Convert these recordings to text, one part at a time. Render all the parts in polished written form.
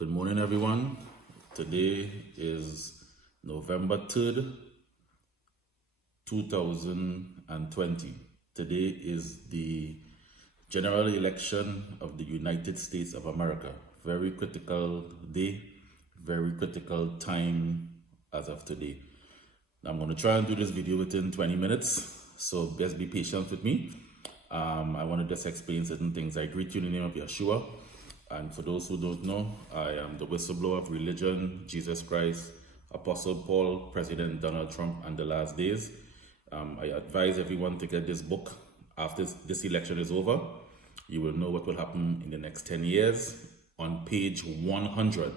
Good morning, everyone. Today is November 3rd, 2020. Today is the general election of the United States of America. Very critical day, very critical time as of today. I'm going to try and do this video within 20 minutes, so just be patient with me. I want to just explain certain things. I greet you in the name of Yeshua. And for those who don't know, I am the whistleblower of religion, Jesus Christ, Apostle Paul, President Donald Trump, and the last days. I advise everyone to get this book after this election is over. You will know what will happen in the next 10 years. On page 100,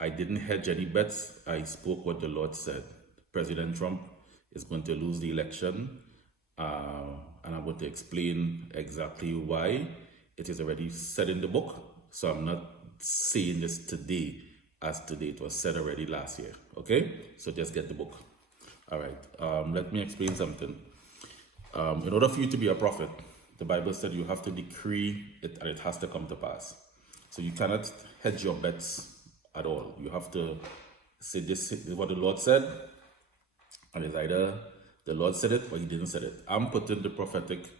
I didn't hedge any bets. I spoke what the Lord said. President Trump is going to lose the election, and I'm going to explain exactly why. It is already said in the book. So I'm not saying this today as today. It was said already last year. Okay? So just get the book. All right. Let me explain something. In order for you to be a prophet, the Bible said you have to decree it and it has to come to pass. So you cannot hedge your bets at all. You have to say this is what the Lord said. And it's either the Lord said it or he didn't say it. I'm putting the prophetic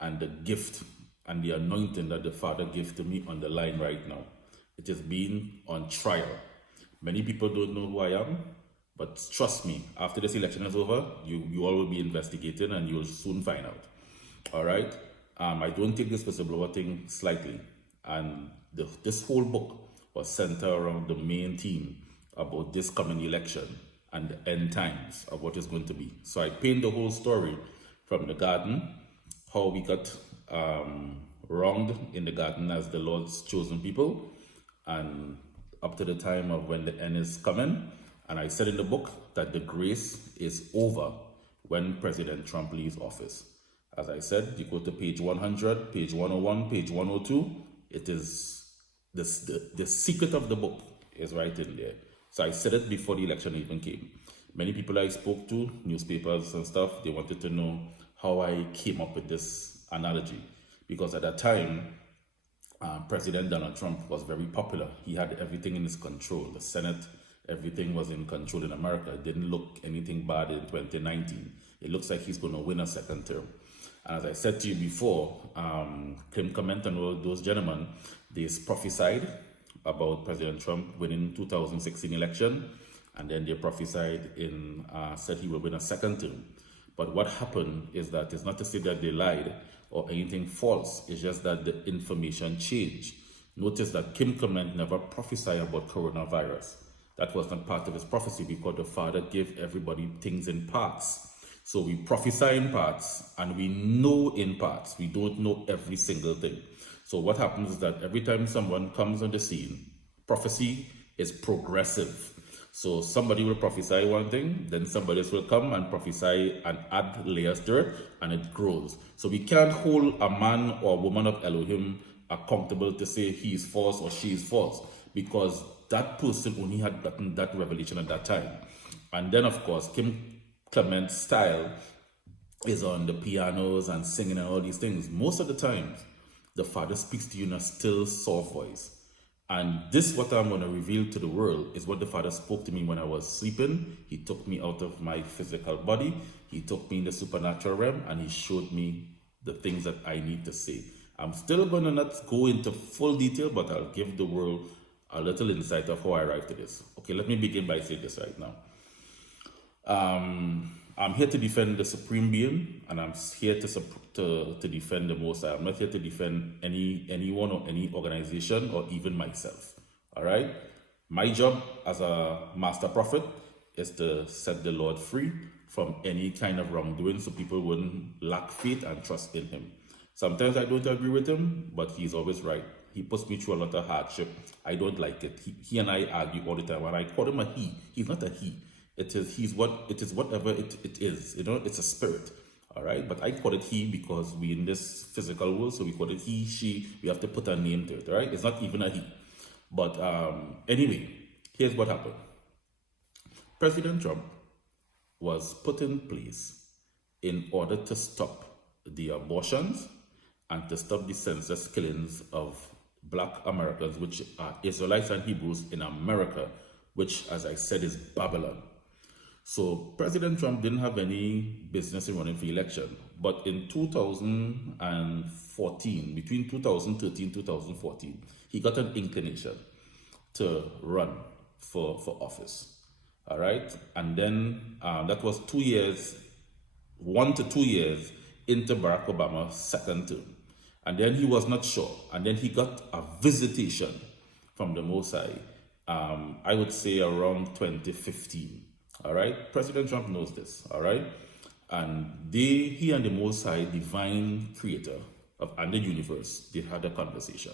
and the gift and the anointing that the Father gave to me on the line right now. It is being on trial. Many people don't know who I am, but trust me, after this election is over, you all will be investigated and you'll soon find out. All right? I don't take this whistleblower thing slightly. And this whole book was centered around the main theme about this coming election and the end times of what is going to be. So I paint the whole story from the garden, how we got wronged in the garden as the Lord's chosen people, and up to the time of when the end is coming. And I said in the book that the grace is over when President Trump leaves office. As I said, you go to page 100, page 101, page 102. It is the secret of the book is right in there. So I said it before the election even came. Many people I spoke to, newspapers and stuff, they wanted to know how I came up with this analogy. Because at that time, President Donald Trump was very popular. He had everything in his control. The Senate, everything was in control in America. It didn't look anything bad in 2019. It looks like he's going to win a second term. And as I said to you before, Kim Comment and all those gentlemen, they prophesied about President Trump winning 2016 election. And then they prophesied said he will win a second term. But what happened is that it's not to say that they lied or anything false. It's just that the information changed. Notice that Kim Clement never prophesied about coronavirus. That was not part of his prophecy because the Father gave everybody things in parts. So we prophesy in parts and we know in parts. We don't know every single thing. So what happens is that every time someone comes on the scene, prophecy is progressive. So somebody will prophesy one thing, then somebody else will come and prophesy and add layers to it, and it grows. So we can't hold a man or a woman of Elohim accountable to say he is false or she is false, because that person only had gotten that revelation at that time. And then, of course, Kim Clement's style is on the pianos and singing and all these things. Most of the time, the Father speaks to you in a still, soft voice. And this, what I'm going to reveal to the world, is what the Father spoke to me when I was sleeping. He took me out of my physical body. He took me in the supernatural realm, and he showed me the things that I need to say. I'm still going to not go into full detail, but I'll give the world a little insight of how I arrived at this. Okay, let me begin by saying this right now. I'm here to defend the Supreme Being, and I'm here to defend the Most High. I'm not here to defend anyone or any organization or even myself. All right? My job as a master prophet is to set the Lord free from any kind of wrongdoing so people wouldn't lack faith and trust in him. Sometimes I don't agree with him, but he's always right. He puts me through a lot of hardship. I don't like it. He and I argue all the time. When I call him a he, he's not a he. It is whatever it is. You know, it's a spirit. All right. But I call it he because we in this physical world, so we call it he, she. We have to put a name to it. All right. It's not even a he. But anyway, here's what happened. President Trump was put in place in order to stop the abortions and to stop the senseless killings of black Americans, which are Israelites and Hebrews in America, which, as I said, is Babylon. So President Trump didn't have any business in running for election. But in 2014, between 2013 and 2014, he got an inclination to run for office. All right. And then that was 2 years, 1 to 2 years into Barack Obama's second term. And then he was not sure. And then he got a visitation from the Mossad, I would say around 2015. All right. President Trump knows this. All right. And he and the Mossad, divine creator and the universe, they had a conversation.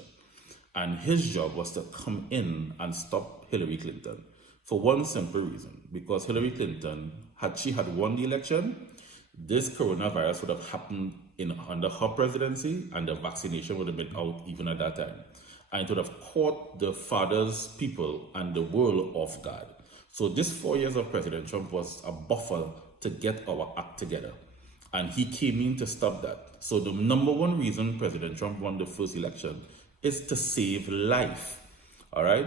And his job was to come in and stop Hillary Clinton for one simple reason. Because Hillary Clinton, had she had won the election, this coronavirus would have happened under her presidency, and the vaccination would have been out even at that time. And it would have caught the father's people and the world off guard. So this 4 years of President Trump was a buffer to get our act together. And he came in to stop that. So the number one reason President Trump won the first election is to save life. All right?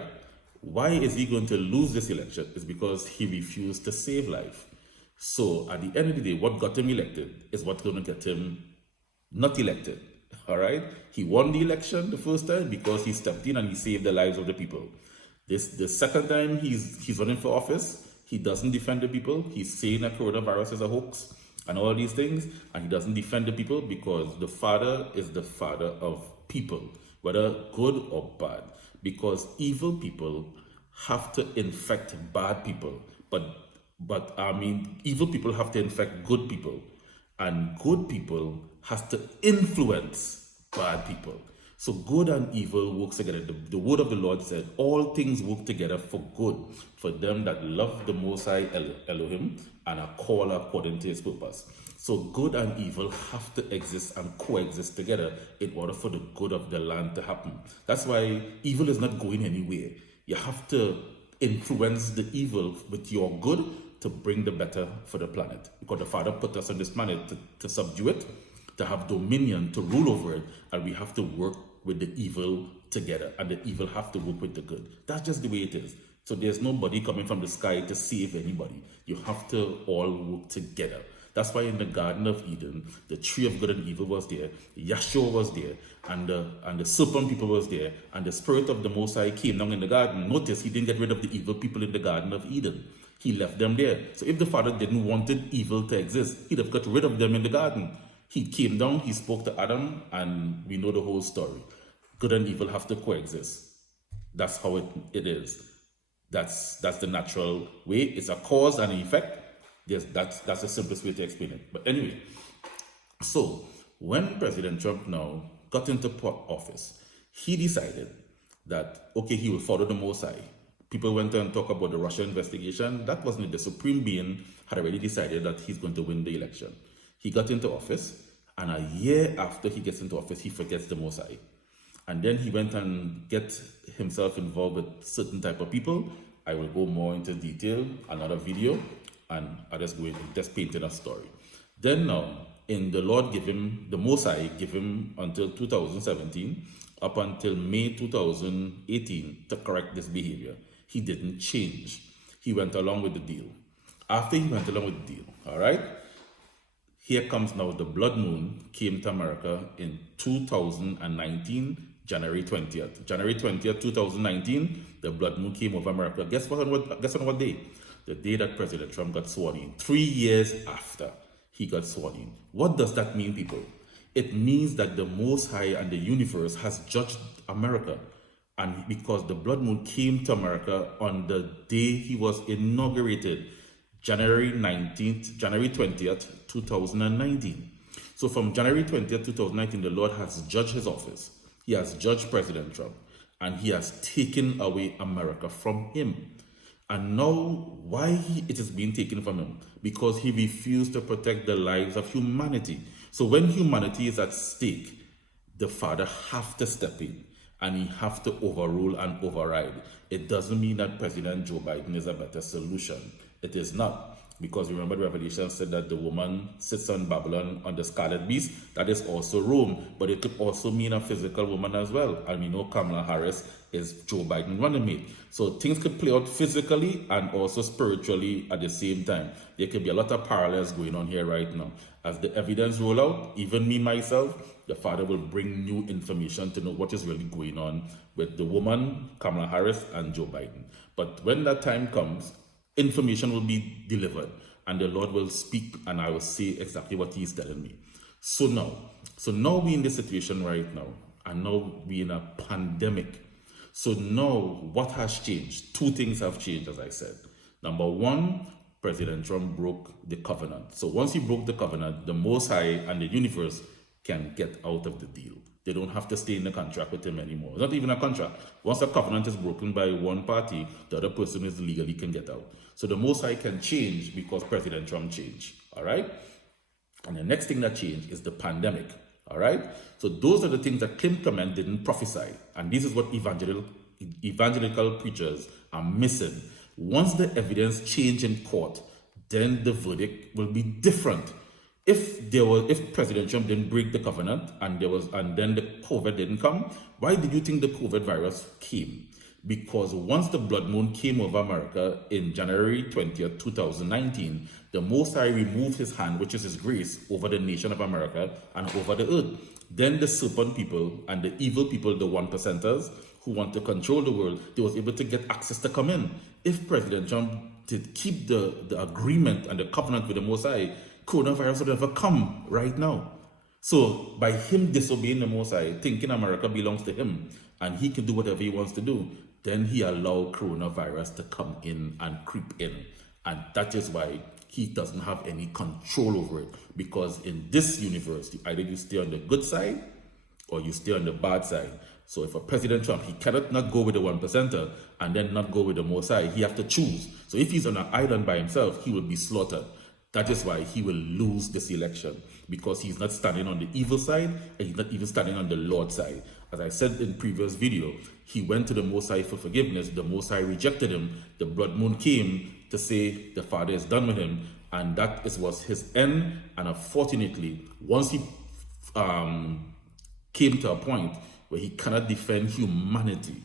Why is he going to lose this election? It's because he refused to save life. So at the end of the day, what got him elected is what's going to get him not elected. All right? He won the election the first time because he stepped in and he saved the lives of the people. The second time he's running for office, he doesn't defend the people. He's saying that coronavirus is a hoax and all these things, and he doesn't defend the people because the Father is the Father of people, whether good or bad. Because evil people have to infect bad people, but I mean, evil people have to infect good people, and good people has to influence bad people. So good and evil works together. The word of the Lord said, all things work together for good for them that love the Most High Elohim and are called according to his purpose. So good and evil have to exist and coexist together in order for the good of the land to happen. That's why evil is not going anywhere. You have to influence the evil with your good to bring the better for the planet. Because the Father put us on this planet to subdue it, to have dominion, to rule over it, and we have to work with the evil together, and the evil have to work with the good. That's just the way it is. So there's nobody coming from the sky to save anybody. You have to all work together. That's why in the Garden of Eden, the tree of good and evil was there, Yahshua was there, and the serpent people was there, and the spirit of the Most High came down in the garden. Notice he didn't get rid of the evil people in the Garden of Eden. He left them there. So if the Father didn't want evil to exist, he'd have got rid of them in the garden. He came down, he spoke to Adam, and we know the whole story. Good and evil have to coexist. That's how it is. That's the natural way. It's a cause and an effect. That's the simplest way to explain it. But anyway, so when President Trump now got into office, he decided that, okay, he will follow the Most High. People went and talked about the Russia investigation. That wasn't it. The Supreme Being had already decided that he's going to win the election. He got into office, and a year after he gets into office, he forgets the Most High. And then he went and get himself involved with certain type of people. I will go more into detail, another video, and I just painted a story. Then now, in the Lord give him, the Most High give him until 2017, up until May 2018 to correct this behavior. He didn't change. He went along with the deal. After he went along with the deal, all right? Here comes now the blood moon came to America in 2019, January 20th. January 20th, 2019, the blood moon came over America. Guess on what day? The day that President Trump got sworn in. 3 years after he got sworn in. What does that mean, people? It means that the Most High and the universe has judged America. And because the blood moon came to America on the day he was inaugurated, January 20th, 2019. So from January 20th, 2019, the Lord has judged his office. He has judged President Trump, and he has taken away America from him. And now, why it is being taken from him? Because he refused to protect the lives of humanity. So when humanity is at stake, the Father have to step in, and he have to overrule and override. It doesn't mean that President Joe Biden is a better solution. It is not. because remember the Revelation said that the woman sits on Babylon on the scarlet beast. That is also Rome, but it could also mean a physical woman as well. And we know Kamala Harris is Joe Biden running mate. So things could play out physically and also spiritually at the same time. There could be a lot of parallels going on here right now. As the evidence roll out, even me myself, the Father will bring new information to know what is really going on with the woman, Kamala Harris, and Joe Biden. But when that time comes, information will be delivered and the Lord will speak and I will say exactly what He is telling me. So now we're in this situation right now, and now we're in a pandemic. So now what has changed? Two things have changed, as I said. Number one, President Trump broke the covenant. So once he broke the covenant, the Most High and the universe can get out of the deal. They don't have to stay in the contract with him anymore. It's not even a contract. Once a covenant is broken by one party, the other person is legally can get out. So the Most High can change because President Trump changed. All right? And the next thing that changed is the pandemic. All right? So those are the things that Kim Clement didn't prophesy. And this is what evangelical preachers are missing. Once the evidence changed in court, then the verdict will be different. If President Trump didn't break the covenant and then the COVID didn't come, why did you think the COVID virus came? Because once the blood moon came over America in January 20th, 2019, the Most High removed His hand, which is His grace, over the nation of America and over the earth. Then the serpent people and the evil people, the 1%ers who want to control the world, they was able to get access to come in. If President Trump did keep the agreement and the covenant with the Most High, coronavirus would never come right now. So by him disobeying the Most High, thinking America belongs to him and he can do whatever he wants to do, then he allowed coronavirus to come in and creep in. And that is why he doesn't have any control over it. Because in this universe, either you stay on the good side or you stay on the bad side. So if a President Trump, he cannot not go with the 1%er and then not go with the Most High. He have to choose. So if he's on an island by himself, he will be slaughtered. That is why he will lose this election, because he's not standing on the evil side and he's not even standing on the Lord's side. As I said in previous video, he went to the Most High for forgiveness. The Most High rejected him. The blood moon came to say the Father is done with him, and that was his end. And unfortunately, once he came to a point where he cannot defend humanity,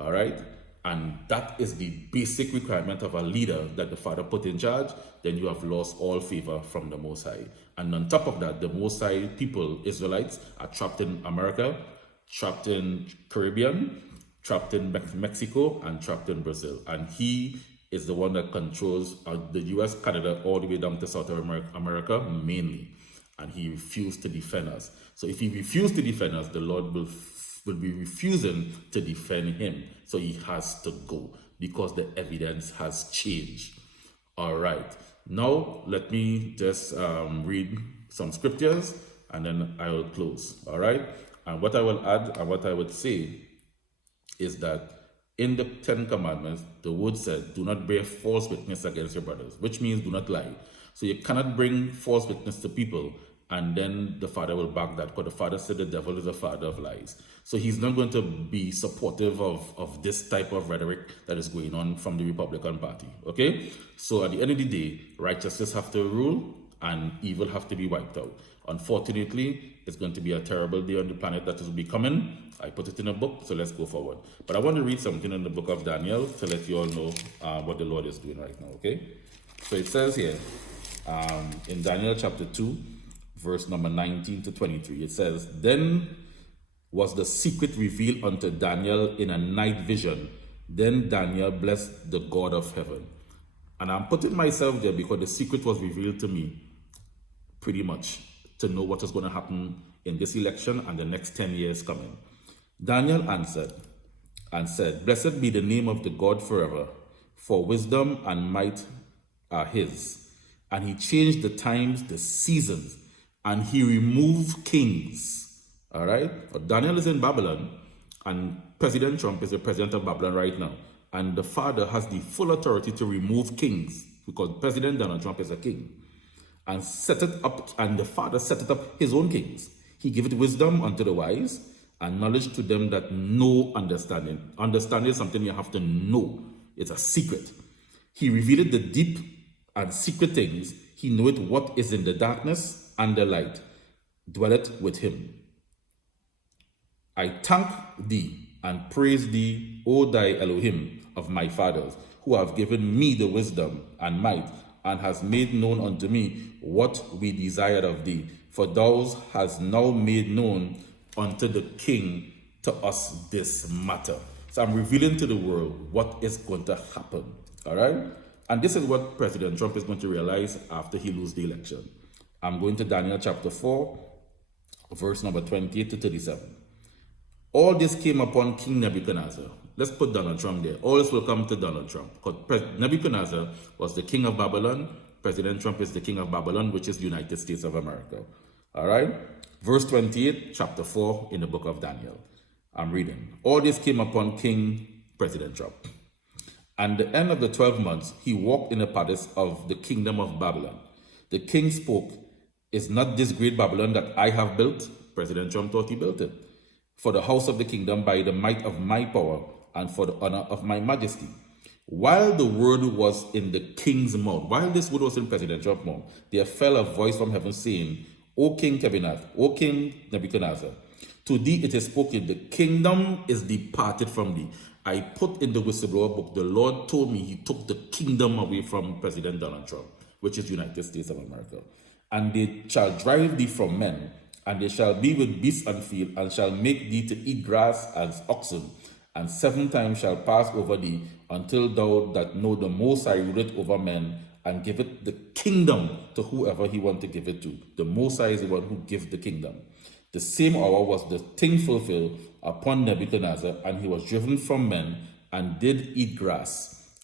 all right? And that is the basic requirement of a leader that the Father put in charge, then you have lost all favor from the Most High. And on top of that, the Most High people, Israelites, are trapped in America, trapped in Caribbean, trapped in Mexico, and trapped in Brazil. And he is the one that controls the US, Canada, all the way down to South America mainly. And he refused to defend us. So if he refused to defend us, the Lord will be refusing to defend him. So he has to go because the evidence has changed. All right. Now, let me just read some scriptures and then I will close. All right. And what I will add and what I would say is that in the 10 Commandments, the word said, do not bear false witness against your brothers, which means do not lie. So you cannot bring false witness to people and then the Father will back that, because the Father said the devil is a father of lies. So he's not going to be supportive of this type of rhetoric that is going on from the Republican Party, okay? So at the end of the day, righteousness have to rule and evil have to be wiped out. Unfortunately, it's going to be a terrible day on the planet that is becoming. I put it in a book, so let's go forward. But I want to read something in the book of Daniel to let you all know what the Lord is doing right now, okay? So it says here, in Daniel chapter 2, verse number 19 to 23, it says, Then was the secret revealed unto Daniel in a night vision. Then Daniel blessed the God of heaven. And I'm putting myself there because the secret was revealed to me pretty much to know what is going to happen in this election and the next 10 years coming. Daniel answered and said, Blessed be the name of the God forever, for wisdom and might are his. And he changed the times, the seasons, and he removed kings. All right? But Daniel is in Babylon, and President Trump is the president of Babylon right now. And the Father has the full authority to remove kings, because President Donald Trump is a king. And set it up, and the Father set it up his own kings. He giveth wisdom unto the wise, and knowledge to them that know understanding. Understanding is something you have to know. It's a secret. He revealed the deep and secret things, he knoweth what is in the darkness, and the light dwelleth with him. I thank thee and praise thee, O thy Elohim of my fathers, who have given me the wisdom and might, and has made known unto me what we desired of thee. For thou hast now made known unto the king to us this matter. So I'm revealing to the world what is going to happen. All right? And this is what President Trump is going to realize after he loses the election. I'm going to Daniel chapter 4, verse number 28 to 37. All this came upon King Nebuchadnezzar. Let's put Donald Trump there. All this will come to Donald Trump. Because Nebuchadnezzar was the king of Babylon. President Trump is the king of Babylon, which is the United States of America. All right? Verse 28, chapter 4 in the book of Daniel. I'm reading. All this came upon King President Trump. And the end of the 12 months, he walked in the palace of the kingdom of Babylon. The king spoke, is not this great Babylon that I have built? President Trump thought he built it. For the house of the kingdom by the might of my power and for the honor of my majesty. While the word was in the king's mouth, while this word was in President Trump's mouth, there fell a voice from heaven saying, O King Nebuchadnezzar, to thee it is spoken, the kingdom is departed from thee. I put in the Whistleblower book, the Lord told me he took the kingdom away from President Donald Trump, which is United States of America. And they shall drive thee from men, and they shall be with beasts and field, and shall make thee to eat grass as oxen, and 7 times shall pass over thee, until thou that know the Most High ruleth over men, and giveth the kingdom to whoever he want to give it to. The Most High is the one who gives the kingdom. The same hour was the thing fulfilled upon Nebuchadnezzar, and he was driven from men, and did eat grass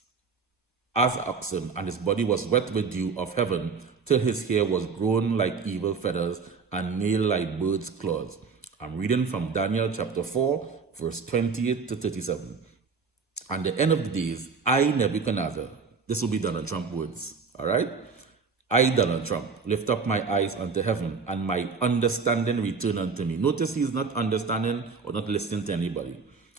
as oxen, and his body was wet with dew of heaven, till his hair was grown like eagle feathers, and nailed like birds' claws. I'm reading from Daniel chapter 4, verse 28 to 37. And the end of the days, I, Nebuchadnezzar, this will be Donald Trump words, all right? I, Donald Trump, lift up my eyes unto heaven, and my understanding return unto me. Notice he's not understanding or not listening to anybody,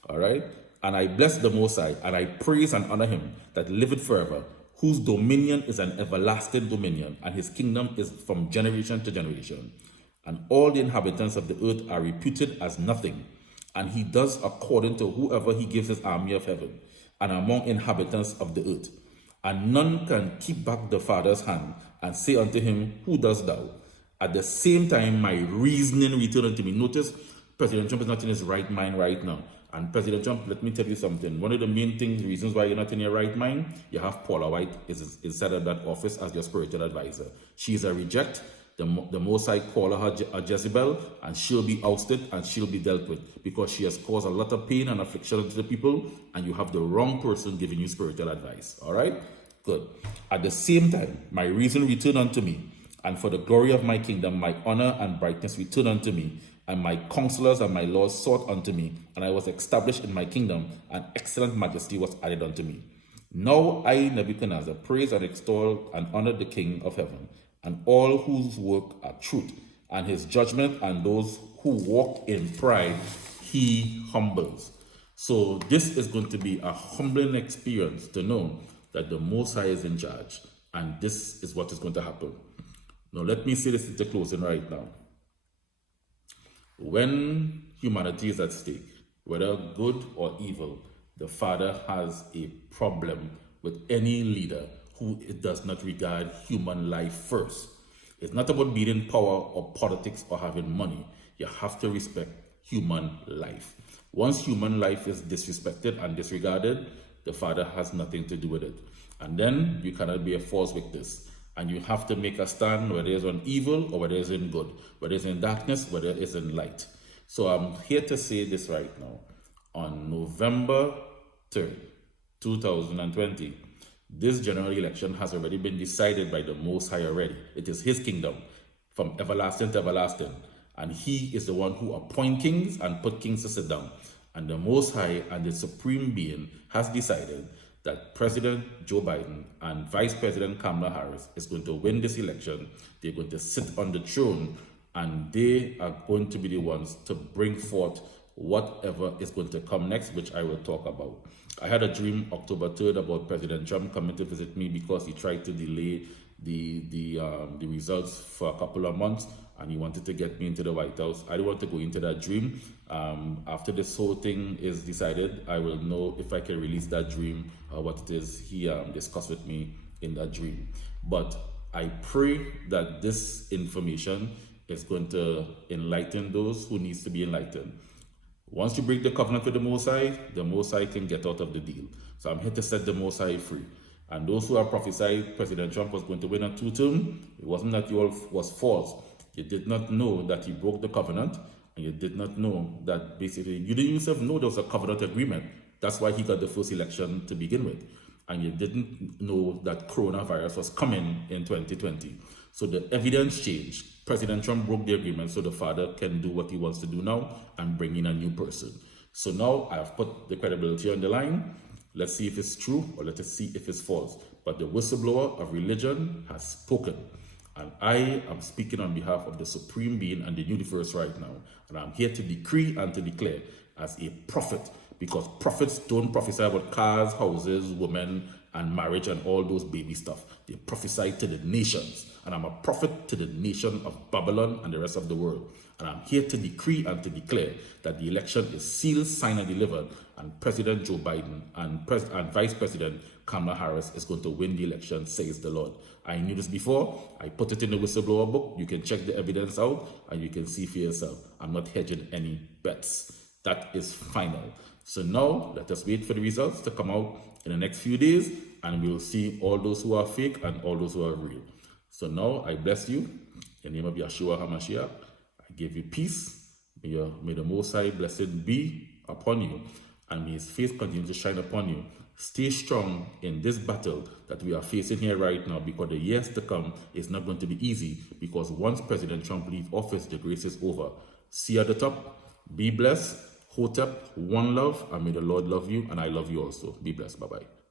all right? And I bless the Most High, and I praise and honor him that liveth forever, whose dominion is an everlasting dominion, and his kingdom is from generation to generation. And all the inhabitants of the earth are reputed as nothing, and he does according to whoever he gives his army of heaven, and among inhabitants of the earth. And none can keep back the Father's hand, and say unto him, Who dost thou? At the same time, my reasoning returned unto me. Notice, President Trump is not in his right mind right now. And President Trump, let me tell you something. One of the main reasons why you're not in your right mind, you have Paula White is set at that office as your spiritual advisor. She's a reject. The Most High call her a Jezebel, and she'll be ousted and she'll be dealt with, because she has caused a lot of pain and affliction to the people, and you have the wrong person giving you spiritual advice. All right? Good. At the same time, my reason returned unto me, and for the glory of my kingdom, my honor and brightness returned unto me, and my counselors and my laws sought unto me, and I was established in my kingdom, and excellent majesty was added unto me. Now I, Nebuchadnezzar, praise and extol and honor the King of heaven, and all whose work are truth, and his judgment, and those who walk in pride he humbles. So this is going to be a humbling experience to know that the Most High is in charge, and this is what is going to happen. Now let me say this at the closing right now. When humanity is at stake, whether good or evil, the Father has a problem with any leader who does not regard human life first. It's not about being in power or politics or having money. You have to respect human life. Once human life is disrespected and disregarded, the Father has nothing to do with it. And then you cannot be a false witness. And you have to make a stand, whether it's on evil or whether it's in good, whether it's in darkness, whether it's in light. So I'm here to say this right now. On November 3rd, 2020, this general election has already been decided by the Most High already. It is his kingdom from everlasting to everlasting. And he is the one who appoints kings and put kings to sit down. And the Most High and the Supreme Being has decided that President Joe Biden and Vice President Kamala Harris is going to win this election. They're going to sit on the throne, and they are going to be the ones to bring forth whatever is going to come next, which I will talk about. I had a dream October 3rd about President Trump coming to visit me because he tried to delay the results for a couple of months, and he wanted to get me into the White House. I don't want to go into that dream. After this whole thing is decided, I will know if I can release that dream or what it is he discussed with me in that dream. But I pray that this information is going to enlighten those who needs to be enlightened. Once you break the covenant with the Most High can get out of the deal. So I'm here to set the Most High free. And those who have prophesied President Trump was going to win a two-term, it wasn't that you all was false. You did not know that he broke the covenant, and you did not know that basically, you didn't yourself know there was a covenant agreement. That's why he got the first election to begin with. And you didn't know that coronavirus was coming in 2020. So the evidence changed. President Trump broke the agreement, so the father can do what he wants to do now and bring in a new person. So now I have put the credibility on the line. Let's see if it's true or let us see if it's false. But the whistleblower of religion has spoken. And I am speaking on behalf of the Supreme Being and the universe right now. And I'm here to decree and to declare as a prophet, because prophets don't prophesy about cars, houses, women, and marriage and all those baby stuff. They prophesy to the nations. And I'm a prophet to the nation of Babylon and the rest of the world. And I'm here to decree and to declare that the election is sealed, signed, and delivered, and President Joe Biden and Vice President Kamala Harris is going to win the election, says the Lord. I knew this before. I put it in the whistleblower book. You can check the evidence out, and you can see for yourself. I'm not hedging any bets. That is final. So now, let us wait for the results to come out in the next few days, and we'll see all those who are fake and all those who are real. So now, I bless you. In the name of Yeshua HaMashiach, I give you peace. May the Most High blessing be upon you, and may His face continue to shine upon you. Stay strong in this battle that we are facing here right now, because the years to come is not going to be easy, because once President Trump leaves office, the grace is over. See you at the top. Be blessed. Hotep, one love, and may the Lord love you, and I love you also. Be blessed. Bye-bye.